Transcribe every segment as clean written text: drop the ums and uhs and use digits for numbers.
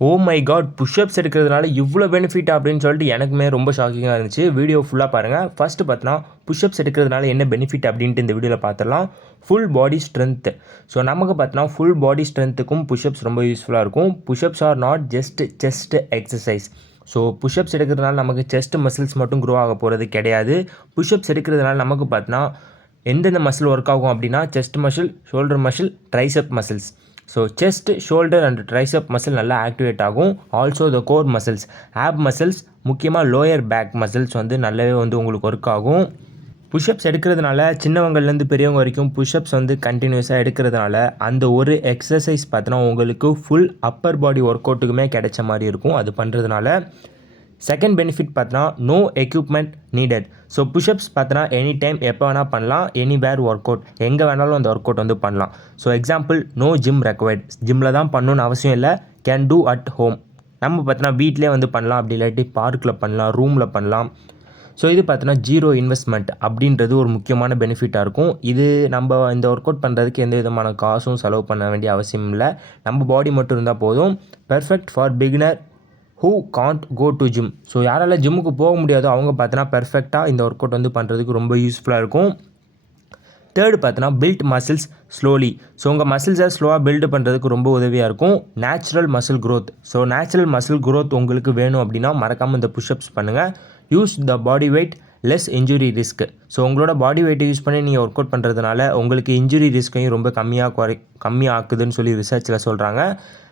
Oh my God! Push-ups எடுக்கிறதுனால இவ்வளோ benefit அப்படின்னு சொல்லிட்டு எனக்குமே ரொம்ப ஷாக்கிங்காக இருந்துச்சு. வீடியோ ஃபுல்லாக பாருங்கள். ஃபஸ்ட்டு பார்த்தோன்னா புஷ்அப்ஸ் எடுக்கிறதுனால என்ன பெனிஃபிட் அப்படின்ட்டு இந்த வீடியோவில் பார்த்துடலாம். Full body strength. ஸோ நமக்கு பார்த்தோன்னா ஃபுல் பாடி ஸ்ட்ரென்த்துக்கும் புஷ்அப்ஸ் ரொம்ப யூஸ்ஃபுல்லாக இருக்கும். Push ups are not just chest exercise. So push ups எடுக்கிறதுனால நமக்கு செஸ்ட் மசில்ஸ் மட்டும் க்ரோ ஆக போகிறது கிடையாது. புஷ்அப்ஸ் எடுக்கிறதுனால நமக்கு பார்த்தோன்னா எந்தெந்த மசில் ஒர்க் ஆகும் அப்படின்னா chest muscle, shoulder muscle, tricep muscles. So chest, shoulder and tricep muscle நல்லா ஆக்டிவேட் ஆகும். Also the core muscles, ab muscles, முக்கியமாக லோயர் பேக் மசில்ஸ் வந்து நல்லாவே வந்து உங்களுக்கு ஒர்க் ஆகும். புஷ்அப்ஸ் எடுக்கிறதுனால சின்னவங்கள்லேருந்து பெரியவங்க வரைக்கும் புஷ்அப்ஸ் வந்து கண்டினியூஸாக எடுக்கிறதுனால அந்த ஒரு எக்ஸசைஸ் பார்த்தோன்னா உங்களுக்கு ஃபுல் அப்பர் பாடி ஒர்க் அவுட்டுக்குமே கிடைச்ச மாதிரி இருக்கும் அது பண்ணுறதுனால. செகண்ட் பெனிஃபிட் பார்த்தோன்னா no equipment needed. So push ups பார்த்தோன்னா எனி டைம் எப்போ வேணால் பண்ணலாம். எனிவேர் ஒர்க் அவுட், எங்கே வேணாலும் அந்த ஒர்க் அவுட் வந்து பண்ணலாம். So example no gym required. ஜிம்மில் தான் பண்ணணுன்னு அவசியம் இல்லை. Can do at home. நம்ம பார்த்தோன்னா வீட்டிலே வந்து பண்ணலாம். அப்படி இல்லாட்டி பார்க்கில் பண்ணலாம், ரூமில் பண்ணலாம். ஸோ இது பார்த்தோன்னா ஜீரோ இன்வெஸ்ட்மெண்ட் அப்படின்றது ஒரு முக்கியமான பெனிஃபிட்டாக இருக்கும். இது நம்ம இந்த ஒர்க் அவுட் பண்ணுறதுக்கு எந்த விதமான காசும் செலவு பண்ண வேண்டிய அவசியம் இல்லை. நம்ம பாடி மட்டும் இருந்தால் போதும். Perfect for beginner who can't go to gym. So யாரால் ஜிம்முக்கு போக முடியாதோ அவங்க பார்த்தோன்னா பெர்ஃபெக்டாக இந்த ஒர்க் அவுட் வந்து பண்ணுறதுக்கு ரொம்ப யூஸ்ஃபுல்லாக இருக்கும். தேர்டு பார்த்தோன்னா பில்ட் மசில்ஸ் ஸ்லோலி. ஸோ உங்கள் மசில்ஸை ஸ்லோவாக பில்டு பண்ணுறதுக்கு ரொம்ப உதவியாக இருக்கும். Natural muscle growth. So natural muscle growth உங்களுக்கு வேணும் அப்படின்னா மறக்காமல் இந்த புஷ்அப்ஸ் பண்ணுங்கள். Use the body weight, less injury risk. So உங்களோட பாடி வெயிட்டை யூஸ் பண்ணி நீங்கள் ஒர்க் அவுட் பண்ணுறதுனால உங்களுக்கு இன்ஜுரி ரிஸ்க்கையும் ரொம்ப கம்மியாக்குதுன்னு சொல்லி ரிசர்ச்சில் சொல்கிறாங்க.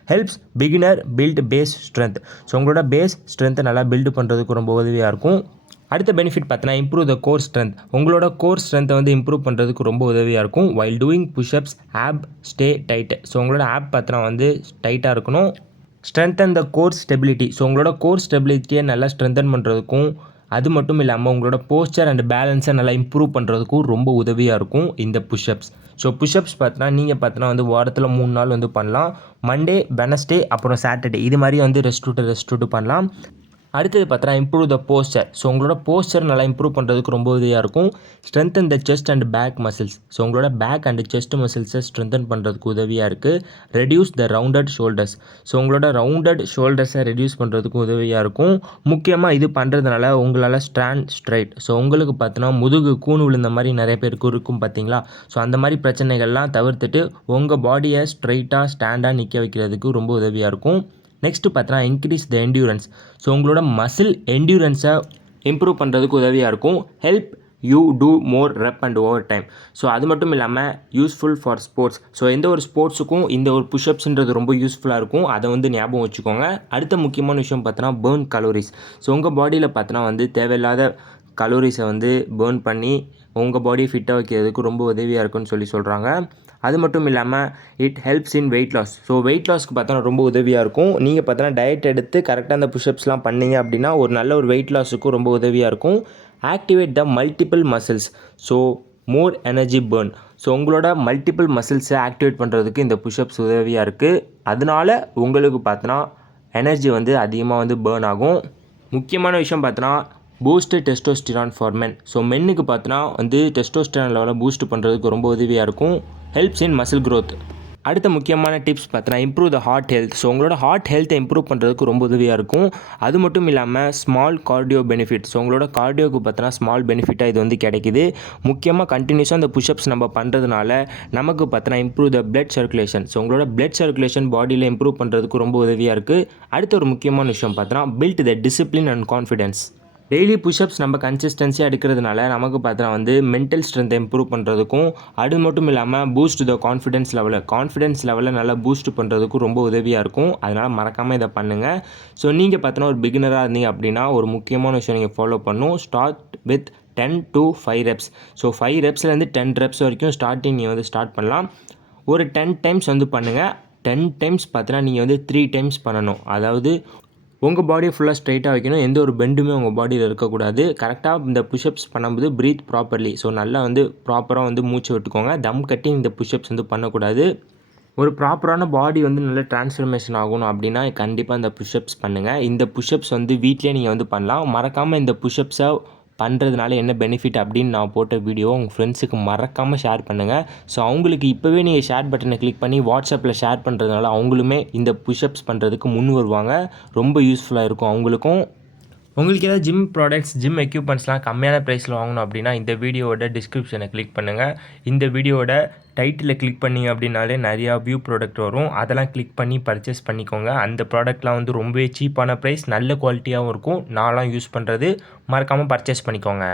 Helps beginner build base strength. So உங்களோட பேஸ் ஸ்ட்ரென்த்தை நல்லா பில்டு பண்ணுறதுக்கு ரொம்ப உதவியாக இருக்கும். அடுத்த பெனிஃபிட் பார்த்தீங்கன்னா இம்ப்ரூவ் த கோர் ஸ்ட்ரென்த். உங்களோட கோர் ஸ்ட்ரென்த்தை வந்து இம்ப்ரூவ் பண்ணுறதுக்கு ரொம்ப உதவியாக இருக்கும். While doing push ups ab stay tight. So உங்களோட ஆப் பார்த்தீங்கன்னா வந்து டைட்டாக இருக்கணும். Strengthen the core stability. So உங்களோட கோர் ஸ்டெபிலிட்டியை நல்லா ஸ்ட்ரென்தன் பண்ணுறதுக்கும் அது மட்டும் இல்லாமல் உங்களோட போஸ்டர் அண்ட் பேலன்ஸை நல்லா இம்ப்ரூவ் பண்ணுறதுக்கும் ரொம்ப உதவியாக இருக்கும் இந்த புஷ்அப்ஸ். ஸோ புஷ்அப்ஸ் பார்த்தீங்கன்னா நீங்கள் பார்த்தீங்கன்னா வந்து வாரத்தில் 3 நாள் வந்து பண்ணலாம். மண்டே, வெனஸ்டே, அப்புறம் சாட்டர்டே இது மாதிரி வந்து ரெஸ்ட் விட்டு பண்ணலாம். அடுத்தது பார்த்தீங்கன்னா இம்ப்ரூவ் த போஸ்டர். ஸோ உங்களோட போஸ்டர் நல்லா இம்ப்ரூவ் பண்ணுறதுக்கு ரொம்ப உதவியாக இருக்கும். Strengthen the chest and back muscles. So உங்களோட பேக் அண்ட் செஸ்ட் மசில்ஸை ஸ்ட்ரென்தன் பண்ணுறதுக்கு உதவியாக இருக்குது. Reduce the rounded shoulders. So உங்களோட ரவுண்டட் ஷோல்டர்ஸை ரெடியூஸ் பண்ணுறதுக்கு உதவியாக இருக்கும். முக்கியமாக இது பண்ணுறதுனால உங்களால் ஸ்டாண்ட் ஸ்ட்ரைட். ஸோ உங்களுக்கு பார்த்தோன்னா முதுகு கூணு விழுந்த மாதிரி நிறைய பேருக்கு இருக்கும் பார்த்தீங்களா. ஸோ அந்த மாதிரி பிரச்சனைகள்லாம் தவிர்த்துட்டு உங்கள் பாடியை ஸ்ட்ரைட்டாக ஸ்டாண்டாக நிற்க வைக்கிறதுக்கு ரொம்ப உதவியாக இருக்கும். நெக்ஸ்ட்டு பார்த்தீங்கன்னா இன்க்ரீஸ் த என்டியூரன்ஸ். ஸோ உங்களோட மசில் என்டியூரன்ஸை இம்ப்ரூவ் பண்ணுறதுக்கு உதவியாக இருக்கும். Help you do more rep and over time. So அது மட்டும் இல்லாமல் யூஸ்ஃபுல் ஃபார் ஸ்போர்ட்ஸ். ஸோ எந்த ஒரு ஸ்போர்ட்ஸுக்கும் இந்த ஒரு புஷ்அப்ஸ்ன்றது ரொம்ப யூஸ்ஃபுல்லாக இருக்கும். அதை வந்து ஞாபகம் வச்சுக்கோங்க. அடுத்த முக்கியமான விஷயம் பார்த்தோன்னா பேர்ன் கலோரிஸ். ஸோ உங்கள் பாடியில் பார்த்தோன்னா வந்து தேவையில்லாத கலோரிஸை வந்து பேர்ன் பண்ணி உங்கள் பாடியை ஃபிட்டாக வைக்கிறதுக்கு ரொம்ப உதவியாக இருக்குன்னு சொல்கிறாங்க. அது மட்டும் இல்லாமல் it helps in weight loss. So weight லாஸ்க்கு பார்த்தோன்னா ரொம்ப உதவியாக இருக்கும். நீங்கள் பார்த்தோன்னா டயட் எடுத்து கரெக்டாக அந்த புஷ்அப்ஸ்லாம் பண்ணீங்க அப்படின்னா ஒரு நல்ல ஒரு வெயிட் லாஸுக்கும் ரொம்ப உதவியாக இருக்கும். Activate the multiple muscles. So more energy burn. So உங்களோட மல்டிபிள் மசில்ஸை ஆக்டிவேட் பண்ணுறதுக்கு இந்த புஷ்அப்ஸ் உதவியாக இருக்குது. அதனால உங்களுக்கு பார்த்தோன்னா எனர்ஜி வந்து அதிகமாக வந்து பேர்ன் ஆகும். முக்கியமான விஷயம் பார்த்தோன்னா boost testosterone for men. So மென்னுக்கு பார்த்தோன்னா வந்து டெஸ்டோஸ்டிரான் லெவலை பூஸ்ட் பண்ணுறதுக்கு ரொம்ப உதவியாக இருக்கும். Helps in muscle growth. அடுத்த முக்கியமான டிப்ஸ் பார்த்தோன்னா improve the heart health. So உங்களோட ஹார்ட் ஹெல்த்தை இம்ப்ரூவ் பண்ணுறதுக்கு ரொம்ப உதவியாக இருக்கும். அது மட்டும் இல்லாமல் ஸ்மால் கார்டியோ பெனிஃபிட். ஸோ உங்களோட கார்டியோக்கு பார்த்தோன்னா ஸ்மால் பெனிஃபிட்டாக இது வந்து கிடைக்குது. முக்கியமாக கண்டினியூஸாக அந்த புஷ்அப்ஸ் நம்ம பண்ணுறதுனால நமக்கு பார்த்தோன்னா improve the blood circulation. So உங்களோட பிளட் சர்க்குலேஷன் பாடியில் இம்ப்ரூவ் பண்ணுறதுக்கு ரொம்ப உதவியாக இருக்குது. அடுத்த ஒரு முக்கியமான விஷயம் பார்த்தோன்னா build the discipline and confidence. Daily push ups நம்ம கன்சிஸ்டன்சியாக எடுக்கிறதுனால நமக்கு பார்த்தா வந்து மென்டல் ஸ்ட்ரென்த்தை இம்ப்ரூவ் பண்ணுறதுக்கும் அது மட்டும் இல்லாமல் பூஸ்ட் த கான்ஃபிடன்ஸ் லெவலை நல்லா பூஸ்ட் பண்ணுறதுக்கும் ரொம்ப உதவியாக இருக்கும். அதனால் மறக்காமல் இதை பண்ணுங்கள். ஸோ நீங்கள் பார்த்தோன்னா ஒரு பிகினராக இருந்தீங்க அப்படின்னா ஒரு முக்கியமான விஷயம் நீங்கள் ஃபாலோ பண்ணணும். Start with 10 to 5 reps. So 5 repsலேருந்து 10 reps வரைக்கும் ஸ்டார்டிங் நீங்கள் வந்து ஸ்டார்ட் பண்ணலாம். ஒரு 10 times வந்து பண்ணுங்கள். 10 times பார்த்தோன்னா நீங்கள் வந்து 3 times பண்ணணும். அதாவது உங்கள் பாடியை ஃபுல்லாக ஸ்ட்ரைட்டாக வைக்கணும். எந்த ஒரு பெண்டுமே உங்கள் பாடியில் இருக்கக்கூடாது. கரெக்டாக இந்த புஷ்அப்ஸ் பண்ணும்போது ப்ரீத் ப்ராப்பர்லி. ஸோ நல்லா வந்து ப்ராப்பராக வந்து மூச்சு விட்டுக்கோங்க. தம் கட்டி இந்த புஷ்அப்ஸ் வந்து பண்ணக்கூடாது. ஒரு ப்ராப்பரான பாடி வந்து நல்ல டிரான்ஸ்ஃபர்மேஷன் ஆகணும் அப்படின்னா கண்டிப்பாக இந்த புஷ்அப்ஸ் பண்ணுங்கள். இந்த புஷ்அப்ஸ் வந்து வீட்டிலே நீங்கள் வந்து பண்ணலாம். மறக்காமல் இந்த புஷ்அப்ஸை பண்ணுறதுனால என்ன பெனிஃபிட் அப்படின்னு நான் போட்ட வீடியோ உங்கள் ஃப்ரெண்ட்ஸுக்கு மறக்காமல் ஷேர் பண்ணுங்கள். ஸோ அவங்களுக்கு இப்போவே நீங்கள் ஷேர் பட்டனை கிளிக் பண்ணி வாட்ஸ்அப்பில் ஷேர் பண்ணுறதுனால அவங்களுமே இந்த புஷ்அப்ஸ் பண்ணுறதுக்கு முன் வருவாங்க. ரொம்ப யூஸ்ஃபுல்லாக இருக்கும் அவங்களுக்கும். உங்களுக்கு ஏதாவது ஜிம் ப்ராடக்ட்ஸ், ஜிம் எக்யூப்மெண்ட்ஸ்லாம் கம்மியான ப்ரைஸில் வாங்கணும் அப்படின்னா இந்த வீடியோவோட டிஸ்கிரிப்ஷனை கிளிக் பண்ணுங்கள். இந்த வீடியோவோட டைட்டில் கிளிக் பண்ணிங்க அப்படின்னாலே நிறையா வியூ ப்ராடக்ட் வரும். அதெல்லாம் கிளிக் பண்ணி பர்ச்சேஸ் பண்ணிக்கோங்க. அந்த ப்ராடக்ட்லாம் வந்து ரொம்பவே சீப்பான ப்ரைஸ், நல்ல குவாலிட்டியாகவும் இருக்கும். நான்லாம் யூஸ் பண்ணுறது, மறக்காமல் பர்ச்சேஸ் பண்ணிக்கோங்க.